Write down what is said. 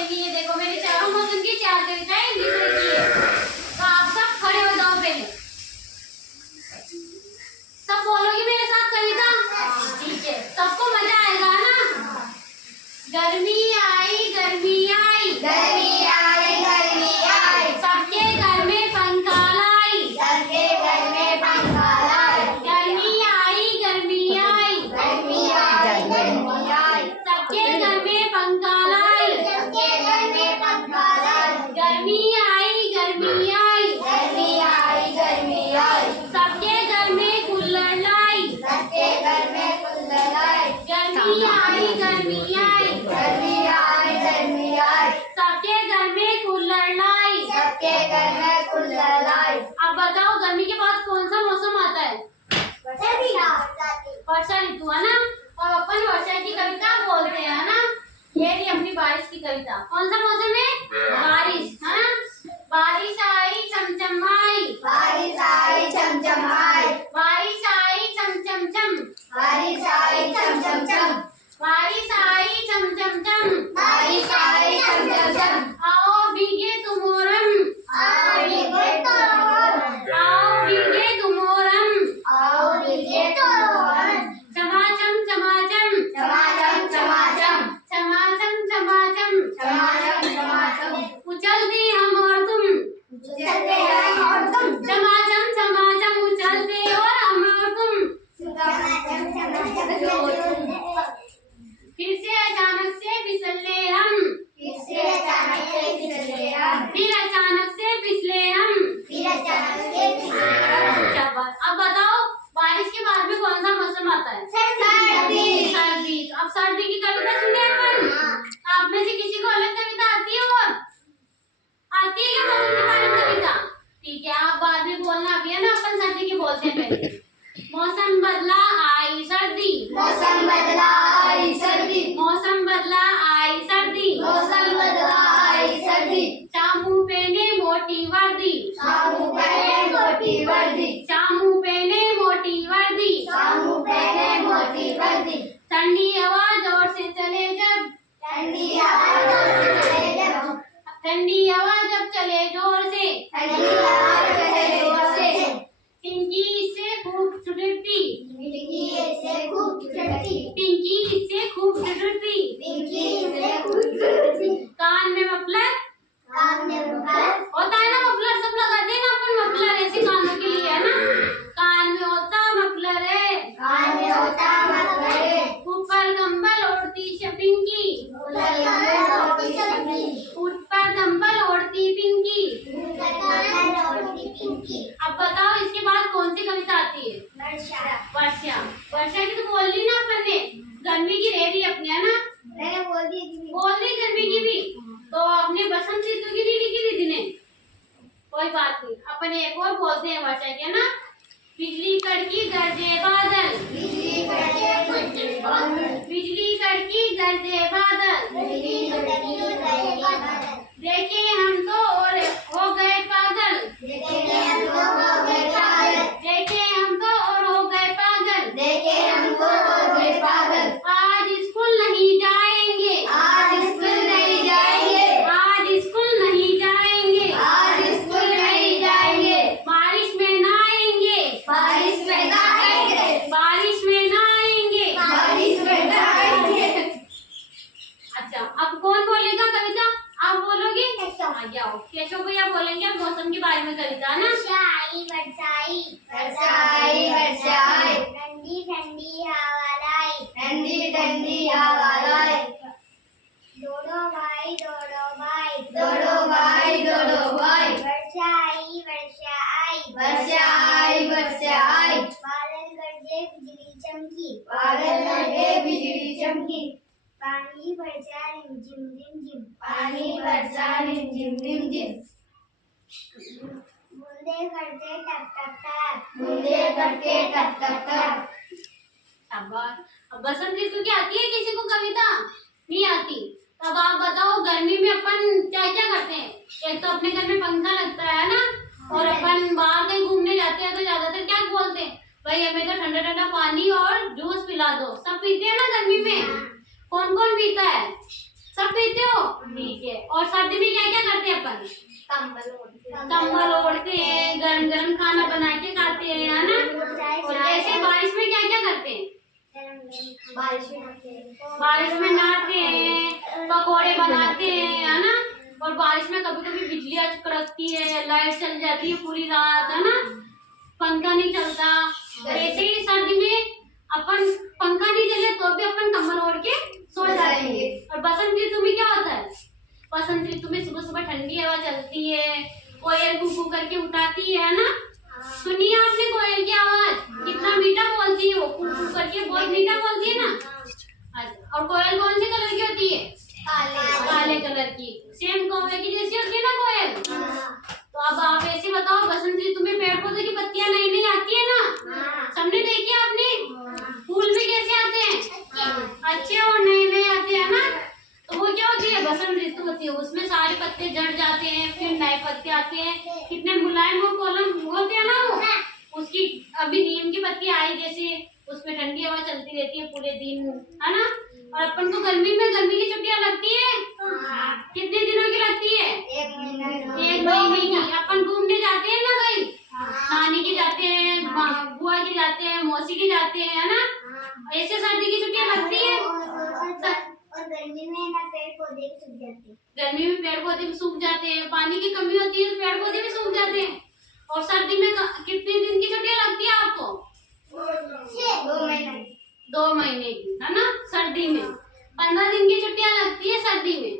बोलेंगे। ये देखो मेरे चारों मौसम की 4 कविताएं इंग्लिश में की है। तो आप सब खड़े हो जाओ पहले। सब बोलोगे मेरे साथ कविता? ठीक है, सबको मजा आएगा ना। गर्मी आई गर्मी आई, गर्मी आई गर्मी आई, सबके घर में पंखा लाई, सबके घर में पंखा लाई। गर्मी आई गर्मी आई, गर्मी आई गर्मी आई, सबके घर में पंखा लाई, सबके घर में पंखा लाई। गर्मी आई गर्मी आई, गर्मी आई गर्मी आई, सबके घर में कूलर लाई, सबके घर में कूलर लाई। गर्मी आई गर्मी आई, गर्मी आई गर्मी आई, सबके घर में कूलर लाई। सबके घर में कूलर लाई। अब बताओ गर्मी के बाद कौन सा मौसम आता है? वर्षा वर्षा ऋतु है ना। और अपन वर्षा की कविता बोलते हैं ना। ये रही अपनी बारिश की कविता। कौन सा मौसम है? बारिश है ना। बारिश आई चमचम आई, बारिश आई चमचम आई, बारिश आई चमचम चम, बारिश आई चमचम चम, बारिश आई चमचम चम, बारिश आई चमचम चम। आओ भीगे तुमोरम, आओ भीगे तोरण, आओ भीगे तुमोरम, आओ भीगे तोरण। चमाचम चमाचम, चमाचम चमाचम, चमाचम चमाचम, चमाचम चमाचम। उछलते हम और तुम, चलते हैं और तुम, चमाचम चमाचम उछलते और हम और तुम। चमाचम चमाचम। फिर से अचानक से फिसले हम, फिर से अचानक से फिसले हम, फिर अचानक से फिसले हम। फिर अचानक से फिसले हम। शाबाश। अब बताओ बारिश के बाद में कौन सा मौसम आता है? सर्दी। सर्दी। अब सर्दी की कविता सुने अपन। आप में से किसी को अलग कविता आती है? और आती है क्या मौसम के बारे में कविता? ठीक है, आप बाद में बोलना भी है ना। अपन सर्दी की बोलते हैं पहले। मौसम बदला आई सर्दी, मौसम बदला आई सर्दी, मौसम बदला आई सर्दी, मौसम बदला आई सर्दी। चामू पहने मोटी वर्दी, शामू पहने मोटी वर्दी, चामू पहने मोटी वर्दी, शामू पहने मोटी वर्दी। ठंडी हवा जोर से चले जब, ठंडी हवा जोर से चले जब, ठंडी हवा जब चले जोर से, ठंडी हवा चले जोर से। पिंकी इससे खूब छुटती, पिंकी इससे खूब चढ़ती, पिंकी इससे खूब छुटती, पिंकी इससे खूब चढ़ती। कान में मफलर कान में मफलर होता है ना। मफलर सब लगाते हैं ना अपन। मफलर ऐसे कानों के लिए है ना। कान में होता मफलर है, कान में होता मफलर। ऊपर कंबल ओढ़ती पिंकी, ऊपर कंबल ओढ़ती पिंकी, ऊपर कंबल ओढ़ती पिंकी। ऊपर कंबल ओढ़ती पिंकी। अब बताओ इसके बाद कौन सी कविता आती है? वर्षा। वर्षा। वर्षा की तो बोल ली ना अपन ने। गर्मी की रह रही अपनी है ना। मैंने बोल दी बोल दी गर्मी की भी। तो अपने बसंत ऋतु की नहीं लिखी दीदी ने। कोई बात नहीं, अपन एक और बोलते हैं वर्षा की है ना। बिजली कड़की गरजे बादल, बिजली कड़के गरजे बादल, बिजली कड़की गरजे बादल, बिजली कड़की गरजे बादल। देखे हम तो और हो गए पागल, देखे हमको हो गए पागल, देखे हम तो और हो गए पागल। देखे हमको हो गए पागल। आज स्कूल नहीं जाएंगे, आज स्कूल नहीं जाएंगे, आज स्कूल नहीं जाएंगे, आज स्कूल नहीं जाएंगे। बारिश में नहाएंगे, बारिश में नहाएंगे, बारिश में नहाएंगे। बारिश में नहाएंगे। अच्छा, अब कौन बोलेगा कविता? आप बोलोगे? आगे आओ। केशव भैया बोलेंगे अब मौसम के बारे में कविता ना। वर्षाई वर्षाई, वर्षाई वर्षाई, ठंडी ठंडी हवा लाई, ठंडी ठंडी हवा लाई। दोड़ो भाई दोड़ो भाई, दोड़ो भाई दोड़ो भाई। वर्षा आई वर्षा आई, वर्षा आई वर्षा आई। बादल गरजे बिजली चमकी, बादल गरजे बिजली चमकी। पानी बरसा रिमझिम रिमझिम, पानी बरसा रिमझिम रिमझिम। बूंदे करते टप टप टप, बूंदे करते टप टप टप। शाबाश। अब बसंत ऋतु की आती है किसी को कविता? नहीं आती। तब आप बताओ गर्मी में अपन क्या क्या करते हैं? एक तो अपने घर में पंखा लगता है ना। और अपन बाहर कहीं घूमने जाते हैं तो ज्यादातर क्या बोलते हैं? भाई हमें तो ठंडा ठंडा पानी और जूस पिला दो। सब पीते हैं ना गर्मी में। कौन कौन पीता है? सब पीते हो, ठीक है। और सर्दी में क्या क्या करते हैं अपन? कंबल ओढ़ते हैं, गरम गरम खाना बना के खाते हैं, है ना। और ऐसे बारिश में क्या क्या करते हैं? बारिश में नहाते हैं, पकोड़े बनाते हैं, है ना। और बारिश में कभी कभी बिजलियां कड़कती है, लाइट चल जाती है पूरी रात, है ना, पंखा नहीं चलता। ऐसे ही सर्दी में अपन पंखा नहीं चले तो भी अपन कंबल ओढ़ के सो जाते हैं। और बसंत ऋतु में क्या होता है? बसंत ऋतु में सुबह सुबह ठंडी हवा चलती है, कोयल कू करके उठाती है ना। सुनिए आपने कोयल की आवाज, कितना मीठा बोलती है वो, कू करके बहुत मीठा बोलती है ना। अच्छा, और कोयल कौन से कलर की होती है? काले कलर की, सेम कौवे की जैसी होती है ना कोयल। तो अब आप ऐसे बताओ, बसंत ऋतु में पेड़ पौधे की पत्तियां नई नई आती है ना, सबने देखी आपने? फूल भी कैसे आते हैं? अच्छे और नए नए आते हैं ना। तो वो क्या होती है? बसंत ऋतु होती है, उसमें सारे पत्ते झड़ जाते हैं, फिर नए पत्ते आते हैं, कितने मुलायम और कोलम होते हैं ना वो। उसकी अभी नीम की पत्ती आई जैसे, उसमें ठंडी हवा चलती रहती है पूरे दिन, है ना। और अपन को गर्मी में गर्मी की छुट्टियां लगती है, कितने दिनों की लगती है? 1 महीने की। अपन घूमने जाते हैं ना कहीं, नानी के जाते हैं, बुआ के जाते हैं, मौसी के जाते हैं, है ना। ऐसे सर्दी की छुट्टियां लगती है। और गर्मी में ना पेड़ पौधे भी सूख जाते हैं। गर्मी में पेड़ पौधे भी सूख जाते हैं, पानी की कमी होती है तो पेड़ पौधे भी सूख जाते हैं। और सर्दी में कितने दिन की छुट्टियां लगती है आपको? 2 महीने की, है ना। सर्दी में 15 दिन की छुट्टियां लगती है सर्दी में।